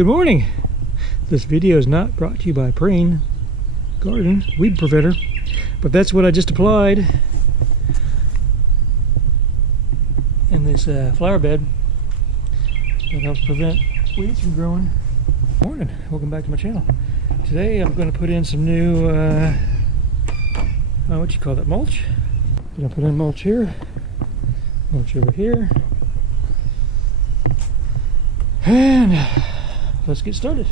Good morning. This video is not brought to you by Preening Garden Weed Preventer, but that's what I just applied in this flower bed that helps prevent weeds from growing. Good morning. Welcome back to my channel. Today I'm going to put in some new what you call that, mulch. I'm going to put in mulch here, mulch over here, and let's get started.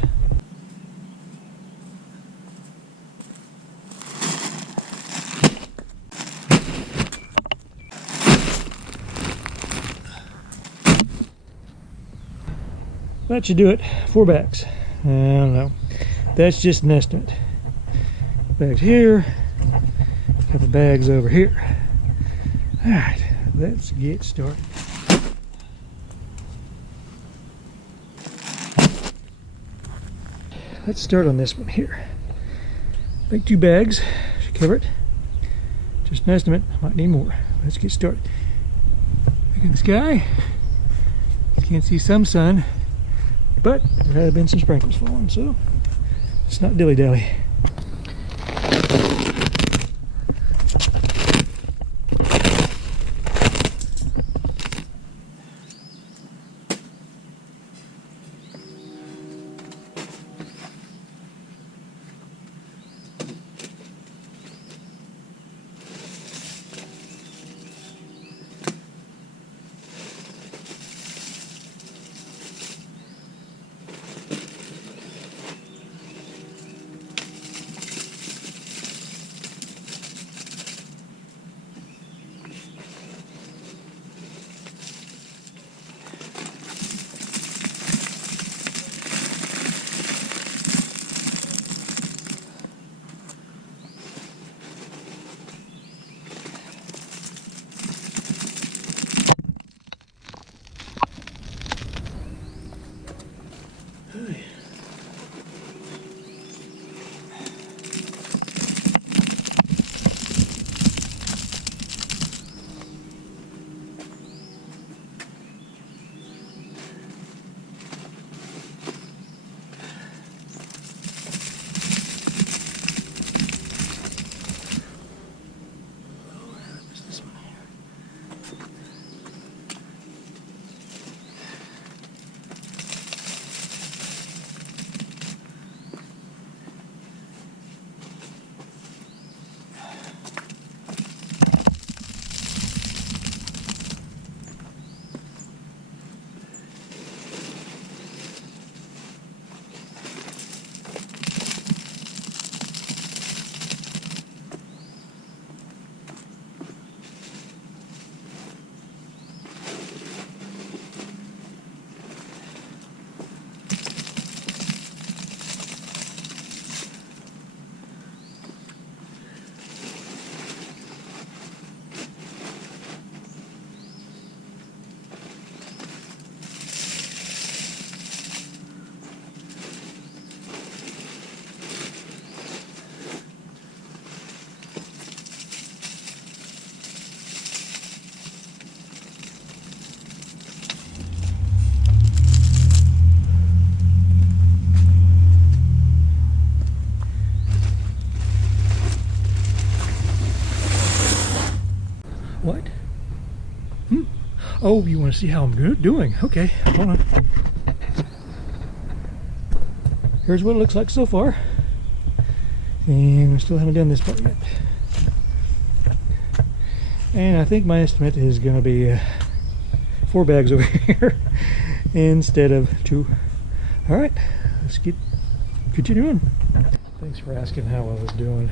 That should do it. 4 bags. I don't know. That's just an estimate. Bags here, a couple bags over here. Alright, let's get started. Let's start on this one here. I think 2 bags should cover it. Just an estimate. Might need more. Let's get started. Look in the sky. You can see some sun, but there have been some sprinkles falling, so it's not dilly-dally. What? Oh, you want to see how I'm doing? Okay, hold on. Here's what it looks like so far. And we still haven't done this part yet. And I think my estimate is going to be 4 bags over here instead of 2. Alright, let's continue on. Thanks for asking how I was doing.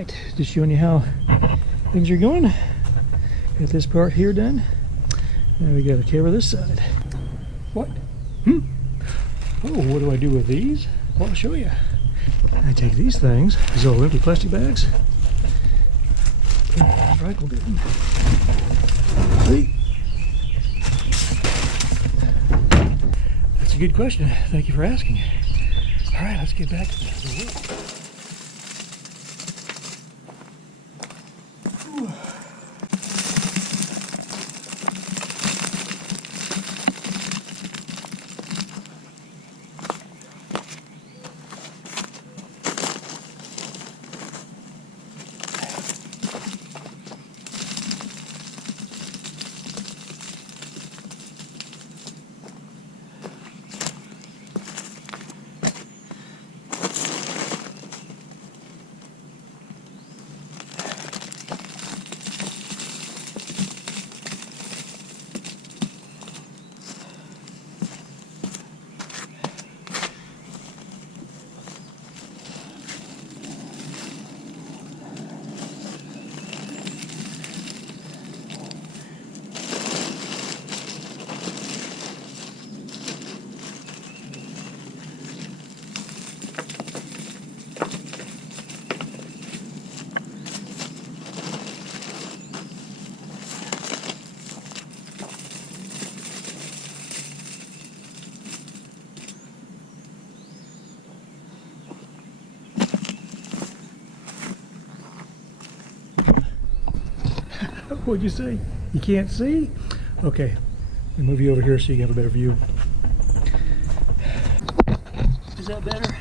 right, just showing you how things are going. Got this part here done. Now we gotta cover this side. What? Oh, what do I do with these? Well, I'll show you. I take these things, these little empty plastic bags, recycled it. See? That's a good question. Thank you for asking. All right, let's get back to the work. What'd you say? You can't see? Okay, let me move you over here so you can have a better view. Is that better?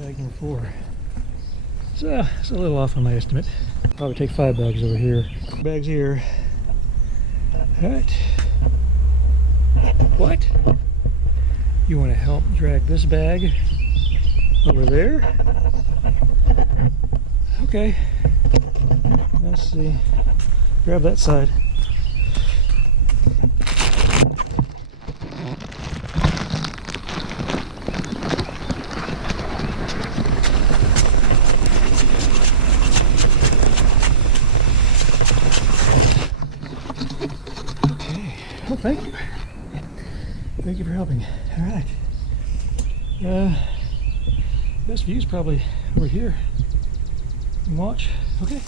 Bag number 4. So it's a little off on my estimate. Probably take 5 bags over here. Bags here. Alright. What? You want to help drag this bag over there? Okay. Let's see. Grab that side. Well, thank you. Thank you for helping. All right. Best view is probably over here. And watch. Okay.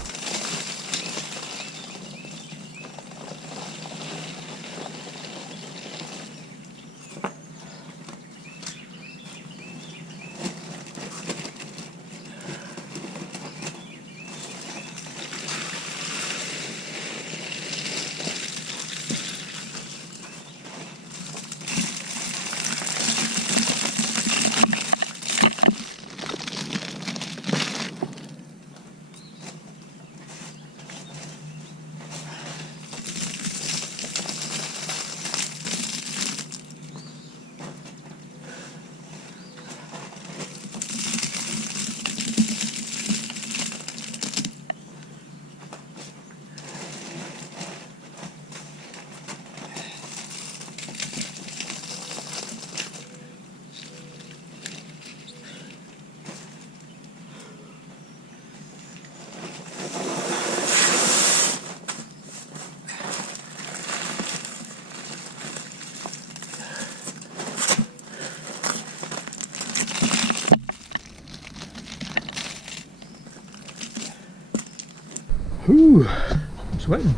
Whew, I'm sweating.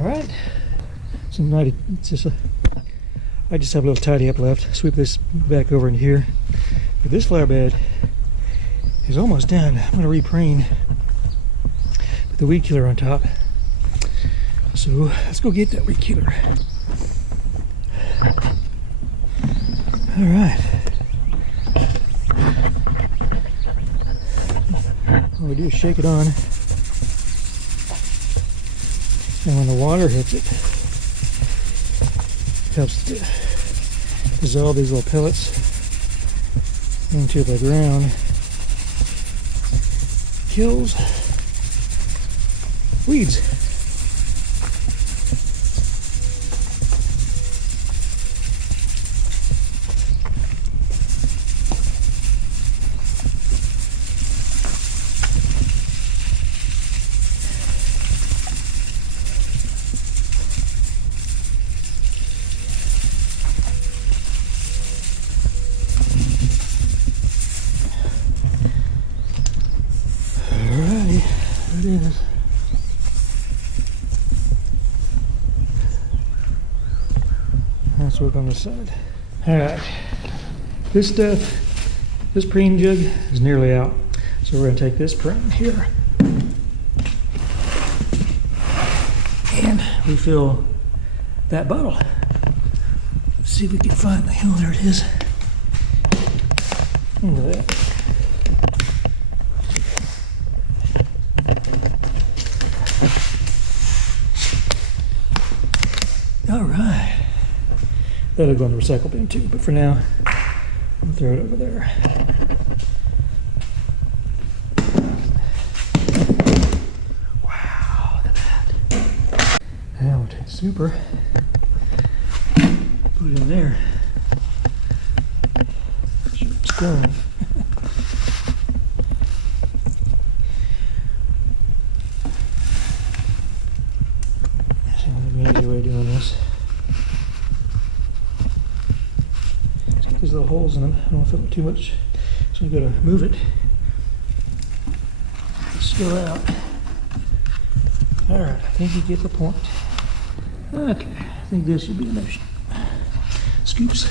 All right, I just have a little tidy up left. Sweep this back over in here. But this flower bed is almost done. I'm gonna repreen with the weed killer on top. So let's go get that weed killer. All right. All we do is shake it on, and when the water hits it, it helps to dissolve these little pellets into the ground. Kills weeds. It is. Let's work on this side. Alright. This stuff, this preen jug is nearly out. So we're going to take this preen here and refill that bottle. Let's see if we can find the hell, there it is. Look at that. All right, that'll go in the recycle bin too, but for now, we'll throw it over there. Wow, look at that. Now we'll take the super, put it in there. Make sure it's going. Way of doing this. It's got these little holes in them. I don't want to fill it too much, so I'm going to move it. Spill out. Alright, I think you get the point. Okay, I think this should be enough scoops.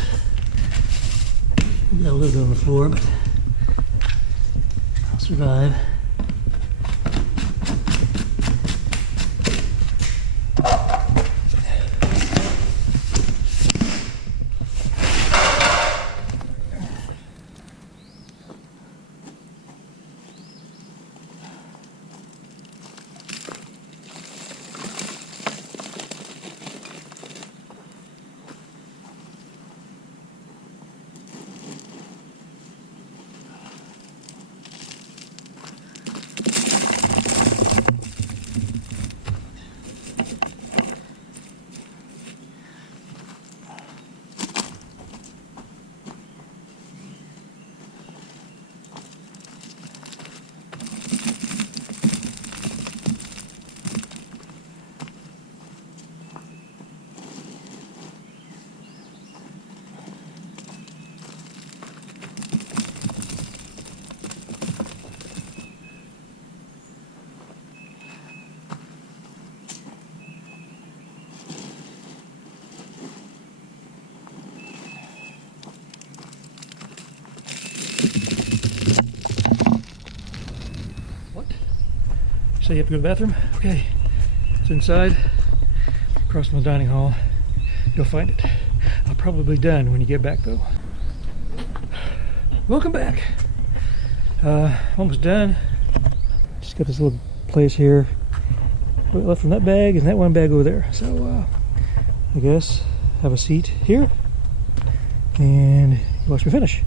We got a little bit on the floor, but I'll survive. So you have to go to the bathroom? Okay. It's inside, across from the dining hall. You'll find it. I'm probably done when you get back though. Welcome back. Almost done. Just got this little place here. What left from that bag and that one bag over there. So I guess have a seat here and watch me finish.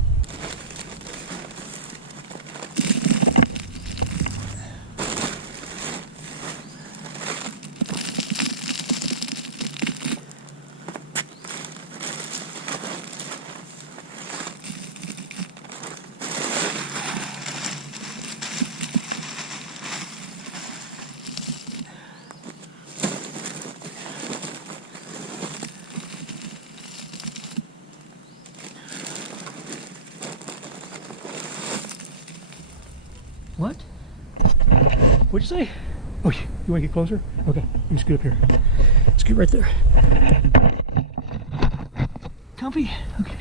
What? What'd you say? Oh, you want to get closer? Okay, you can scoot up here. Scoot right there. Comfy? Okay.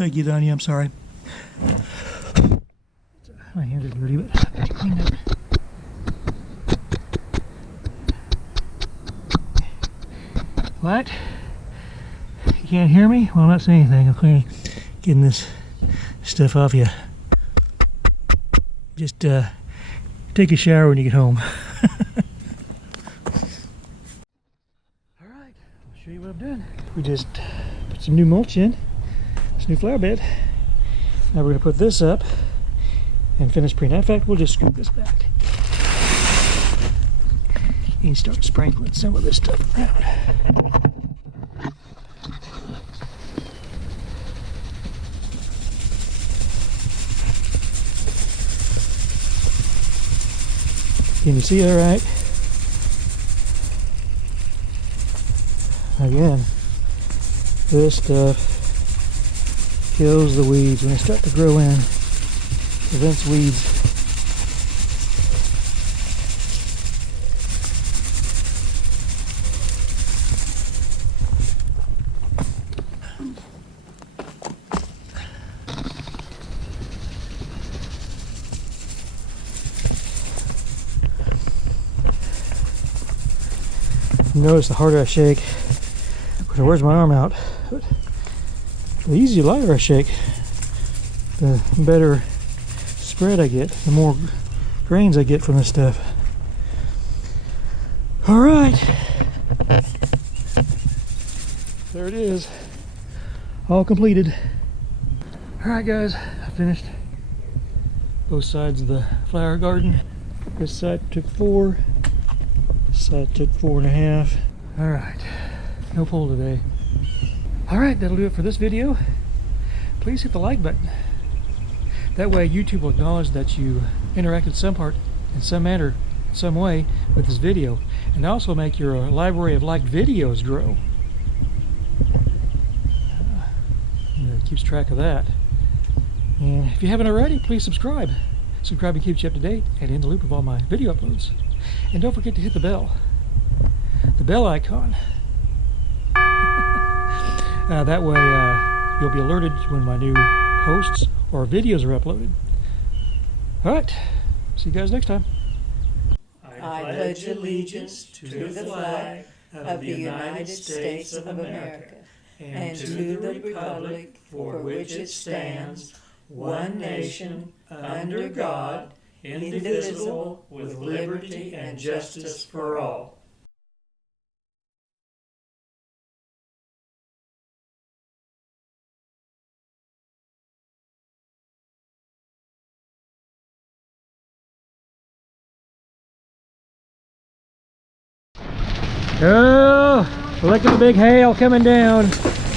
I get on you, I'm sorry. My hands are dirty, but I got you cleaned up. What? You can't hear me? Well, I'm not saying anything. I'm clearly getting this stuff off you. Just take a shower when you get home. Alright, I'll show you what I've done. We just put some new mulch in, this new flower bed. Now we're going to put this up and finish preening. In fact, we'll just scoop this back and start sprinkling some of this stuff around. Can you see all right? Again, this stuff kills the weeds when they start to grow in. Prevents weeds. Notice the harder I shake, of course it wears my arm out, but the easier, lighter I shake, the better spread I get, the more grains I get from this stuff. Alright, there it is, all completed. Alright guys, I finished both sides of the flower garden. This side took 4. Side took 4.5. Alright, no pull today. Alright, that'll do it for this video. Please hit the like button. That way YouTube will acknowledge that you interacted some part, in some manner, some way with this video, and also make your library of liked videos grow. It keeps track of that. And if you haven't already, please subscribe. Subscribing keeps you up to date and in the loop of all my video uploads. And don't forget to hit the bell icon. That way you'll be alerted when my new posts or videos are uploaded. Alright, see you guys next time. I pledge allegiance to the flag of the United States of America and to the republic for which it stands, one nation, under God, indivisible, with liberty and justice for all. Oh, look at the big hail coming down.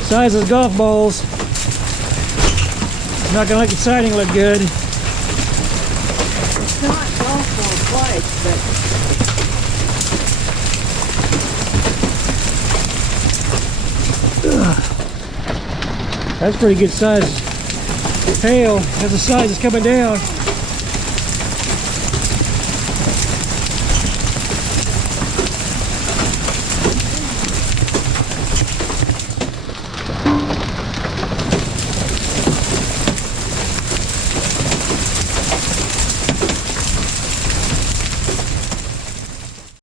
Size of golf balls. Not gonna make the siding look good. It's not golf ball quite, but that's pretty good size hail as the size is coming down.